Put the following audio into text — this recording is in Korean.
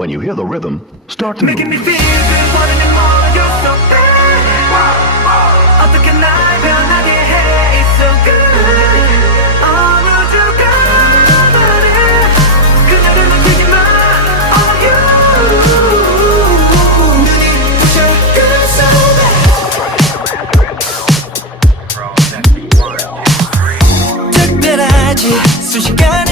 When you hear the rhythm, start to Making me move. feel good, wanting it more, you're so bad. 어떻게 날 변하게 해, it's so good. 어느 순간에 그날을 느끼지 마, oh you. 눈이 부셔, good so bad. 특별하지, 순식간에